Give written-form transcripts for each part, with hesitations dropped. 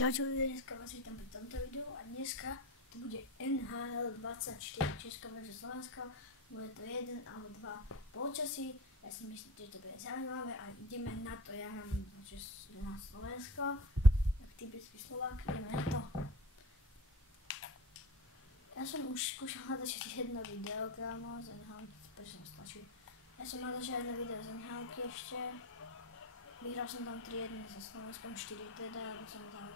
Čaute ľudia, dneska vás vítam pri tomto videu a dneska to bude NHL 24 Česko vs Slovensko. Bude to 1 alebo 2 polčasy. Ja si myslím, že to bude zaujímavé a ideme na to. Ja mám na Slovensko, tak typický Slovák, ideme na to. Ja som už skúšal natáčať jedno video, kámo, z NHL, prečo som stlačil. Ja som natáčal jedno video z NHL ešte. Vyhral som tam 3-1 so Slovenskom, 4 teda, som dal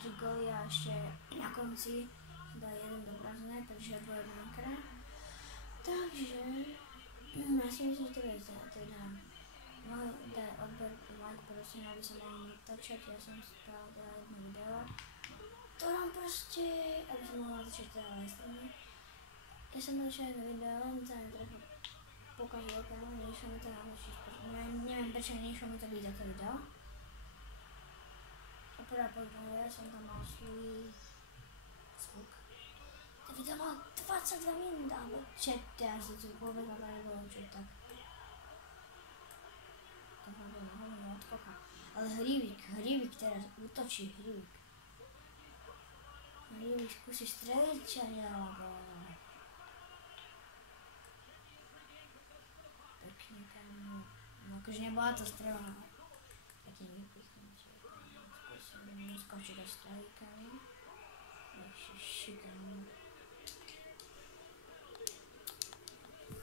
3 góly a ešte na konci dal 1 do prázdne, takže dvojjednanka. Takže, ja si myslím, že to je teda môj odber like, prosím, aby som mohol natáčať. Ja som spravil teda jedno video, ktorom proste, aby som mohol natáčať teda live streamy. Ja som natáčal jedno video, len sa mi trochu pokazilo, kámo, nešlo mi to natočiť. Neviem prečo nešlo mi to byť za to video. A podľa som tam mal svoj zvuk. To video mal 22 minút, alebo ja sa tu vôbec napadlo, čo tak. To bolo na hovno odkoka. Ale Hrivik teraz útočí, Hrivik skúsi streliť, čo alebo... Pekne, kámo. No akože nebola to strela. Taký nevypustný, čo skúsim skočiť do strely, kámo. Kámo.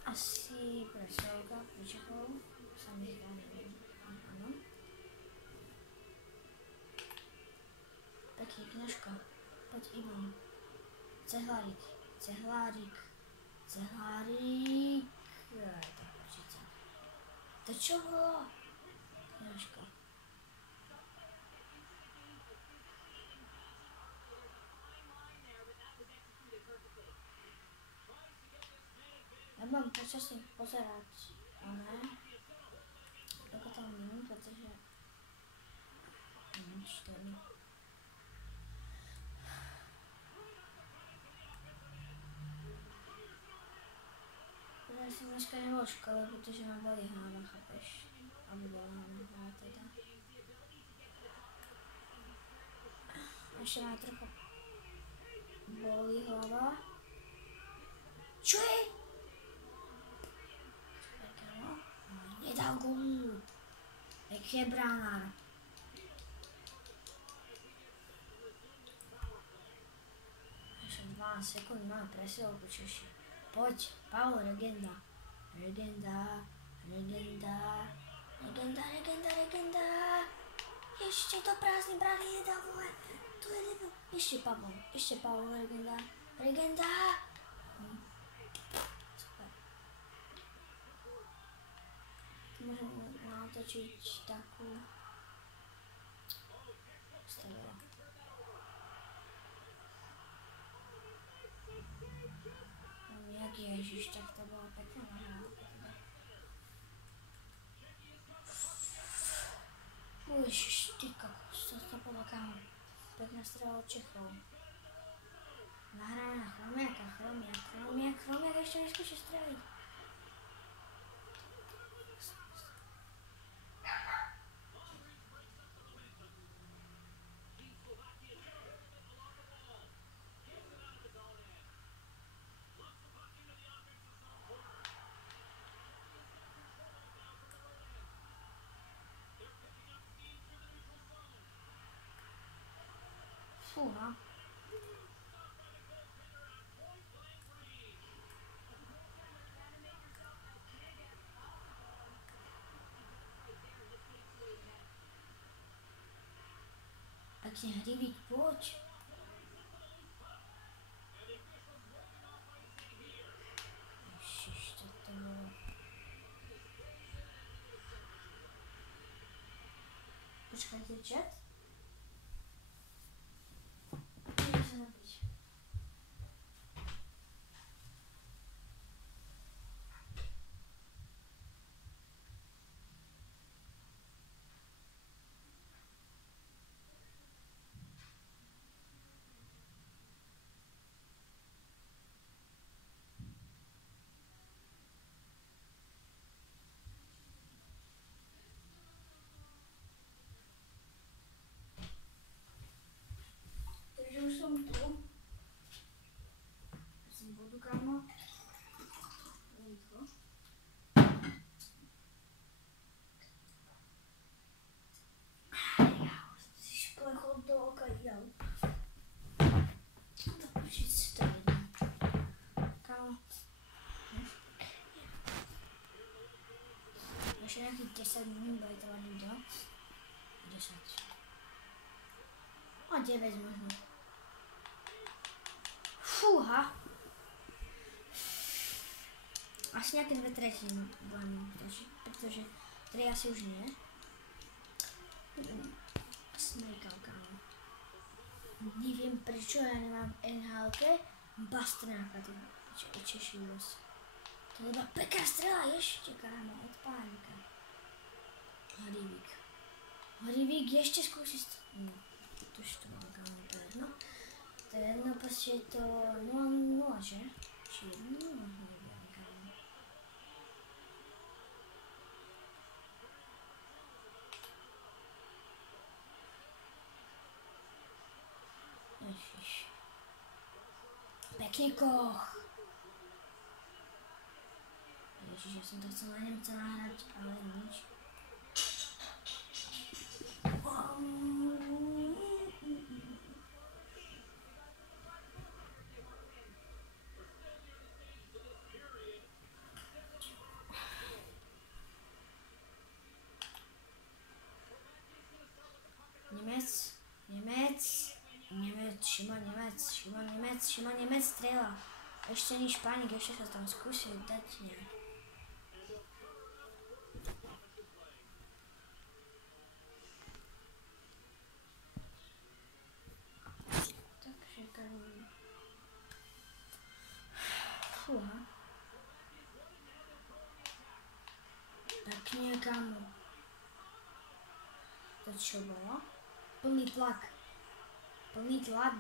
Asi presovka pričekol. Sa mi zdá, neviem. Áno. Pekný kňažko. Poď Ivan. Cehlárik. Jaj, tak určite. To čo bolo? Kňažko. Ja mám počasne pozerať, ale ako tam minút, pretože neviem, čo to je. Ja som dneska nebol v škole, pretože ma boli hlava, chápeš? Aby bola hlava teda. Ešte ma trochu boli hlava. Čo je? Nedal gól. Jak je bránár. Ešte 12 sekúnd máme presilovku Češi. Poď, Pavel, legenda. Ešte to prázdny brány nedal, vole. Tu je debil. Ešte Pavel, legenda. Super. Môžem natočiť takú stavila. Jak Ježiš, tak to bolo pekná nahrávka teda. Ježiš, ty kokos, to bolo kámo. Pekná strela od Čechov. Nahráme na Chromiak ešte neskúši streliť. Fú, no. Pekne Hrivik, poď. Ježiš, čo to bolo. Počkajte, chat. 10 minút bude trvať video. 10. A 9 možno. Fúha. Asi nejaké 2/3 budem točiť, pretože 3 asi už nie. Smejkal, kámo. Neviem prečo ja nemám NHL-ke Bastrnáka, ty Češi dosť. To je iba pekná strela ešte, kámo, od pánika. Horivík ešte skúsi to už to bolo, kámo, to je jedno. To je jedno, proste je to 0-0, že? Či 1-0, neviem, kámo. Ježiš. Pekne Koch. Ježiš, ja som to chcel na Nemca nahrať, ale nič. Šimon Nemec strela. Ešte nič pánik, ešte sa tam skúsil dať nejak. Takže Karol. Fúha. Pekne, kámo. To čo bolo? Plný tlak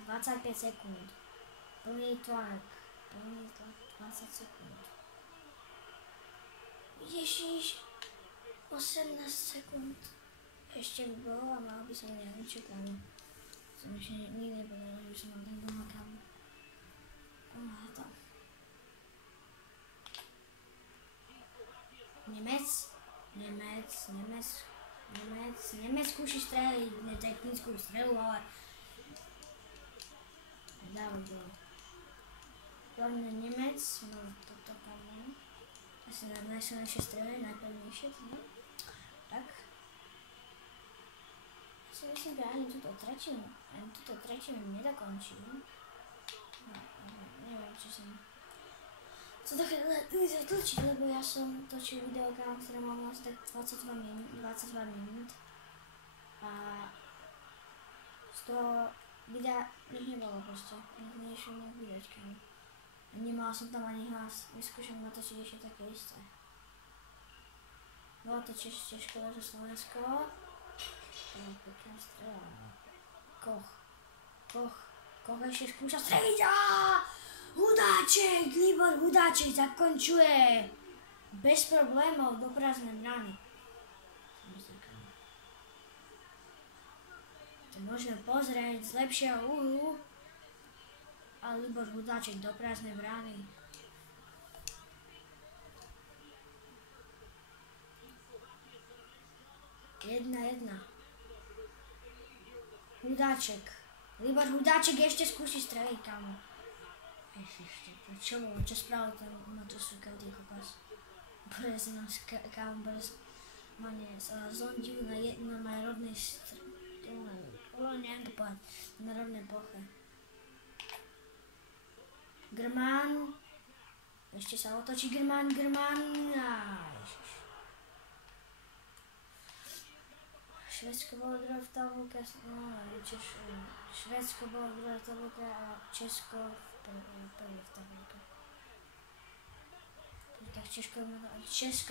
25 sekúnd. Plný tlak 20 sekúnd. Ježiš, 18 sekúnd. Ešte by bolo a mal by som neviem čo, kámo. Som ešte nikdy nepovedal, že som mal tak doma, kámo. To. Nemec skúši streliť, netechnickú strelu, ale dávaj gól. Hlavne Nemec, no toto kámo. Asi najsilnejšie strely, najpevnejšie, no. Tak. Ja si myslím, že ani túto tretinu nedokončím. No, neviem, či som... Co to chvíľa točiť, lebo ja som točil video, ktoré mám asi tak 22 minút. A z toho videa nič nebolo proste, nešlo nejak vidieť, kámo. Nemal som tam ani hlas, vyskúšam natočiť ešte také isté. Bolo to Češko zo Slovensko. To je pekná strela. Koch ešte skúša streliť. Hudáček, Libor Hudáček zakončuje. Bez problémov do prázdnej brány. To môžeme pozrieť z lepšieho uhlu. A Libor Hudáček do prázdnej brány. Jedna. Hudáček. Libor Hudáček ešte skúsi streliť, kámo. Ježište, čo bolo? Čo spravil ten motosúkel, tý kokos? Bude sa nám kámo zondil na mojej rodnej neviem to povedať, na rodnej ploche. Grmán. Ešte sa otočí Grmán. Ježiš. Švédsko bolo druhé v tabulke, Švédsko bolo druhé v tabulke a Česko prvý v tabulke. Tak Česko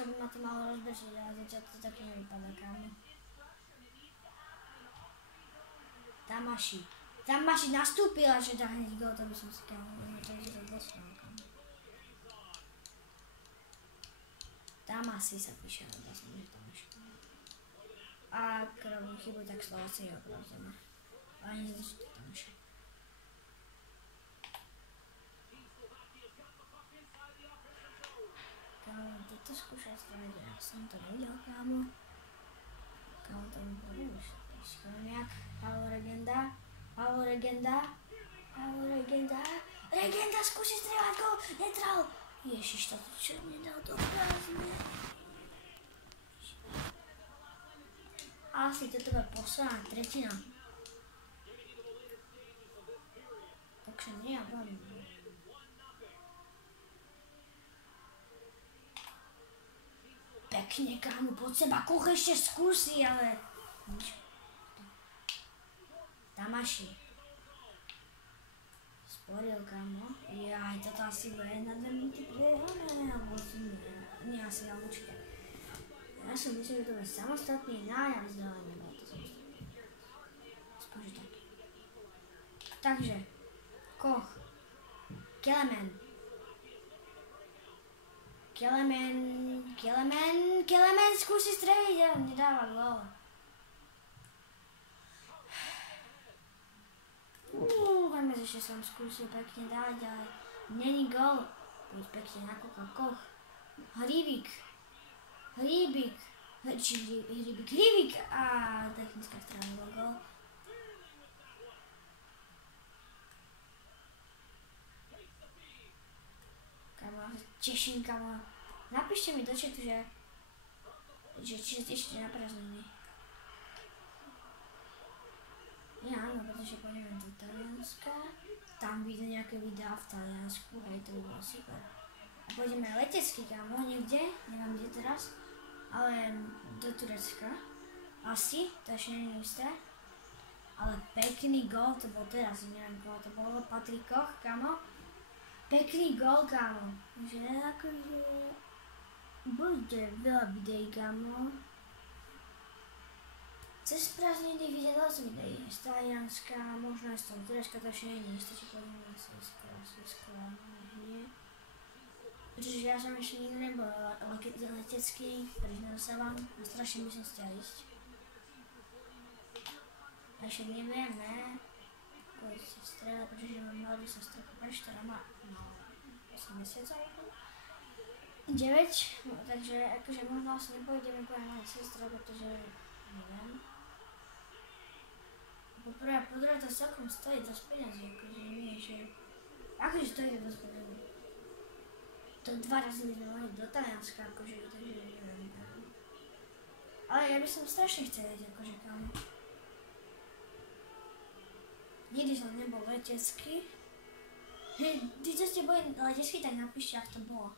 by ma to malo rozbežiť, ale zatiaľ to také nevypadá, kámo. Tamaši nastúpila, že dá hneď gól, to by som si kámo, to je rozbosnal, kámo. Tamasi sa píše, ale dá som, že Tamaši. A ak robím chybu, tak Slováci je opravdeme. Ale nezličte Tamaši. Kámo, toto skúšať spraviť, ja som to nevidel, kámo. Kámo, to mi bolo už. Skoniak, Paolo Regenda, Regenda skúsi strieľať gól, netral. Ježiš, to čo nedal do prázdne. asi toto bude posledná tretina. Takže nie, ja budem. Pekne, kámo, pod seba, Koch ešte skúsi, ale nič. Tamaši. Sporil, kámo. Jaj, toto asi bude na 2 minúty prehrané, alebo nie asi, ale určite. Ja som myslel, že to bude samostatný nájazd, ale nebolo to samostatný. Aspoň, že tak. Takže, Koch, Kelemen skúsi streliť, ale nedáva gól. Vajme, že som skúsil pekne dať, ale není gól. Poď pekne nakúka Koch. Hríbik a technická strana bol gól. Kamo, teším, kamo. Napíšte mi do chatu, že či sa tešíte na prázdniny. Ja áno, pretože pôjdeme do Talianska. Tam vidím nejaké videá v Taliansku, hej, to by bolo super. A pôjdeme letecky, kamo, niekde, neviem kde teraz, ale do Turecka. Asi, to ešte nie je isté. Ale pekný gól to bol teraz, neviem koho to bolo, Patrik Koch, kamo. Pekný gól, kámo. Že akože bude veľa videí, kámo. Cez prázdniny vidieť dosť videí. Z Talianska, možno aj z toho Turecka, to ešte nie je isté, či pôjdeme asi skoro, nie. Pretože ja som ešte nikdy nebol letecký, priznám sa vám, a strašne by som chcel ísť. A ešte nevieme, koľko sestra, pretože mám mladú sestru, ktorá má 8 mesiacov. 9, no, takže akože možno asi nepôjdeme kvôli mojej sestra, pretože neviem. Poprvé a po druhé to celkom stojí dosť peniazí, akože nie, že akože stojí to dosť peniazí. To 2 razy by sme mohli do Talianska, akože, takže neviem. Ale ja by som strašne chcel ísť, akože kam. Nikdy som nebol letecký. Hej, tí, čo ste boli letecký, tak napíšte, ak to bolo.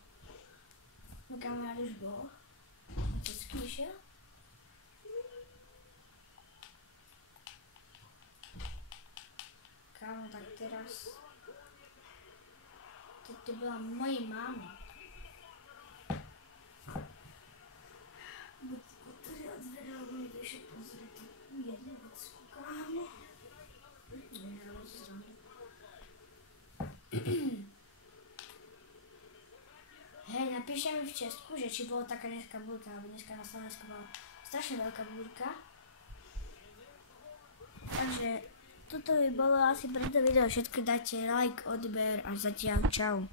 No kamarát už bol. Letecký išiel. Kámo, tak teraz... To bola moja mama. Buď otvorila dvere, lebo mi to ešte pozrieť jednu vecku, kámo. Hej, napíšte mi v Česku, že či bola taká dneska búrka, lebo dneska na Slovensku bola strašne veľká búrka. Takže toto by bolo asi pre to video, všetko dajte like, odber a zatiaľ čau.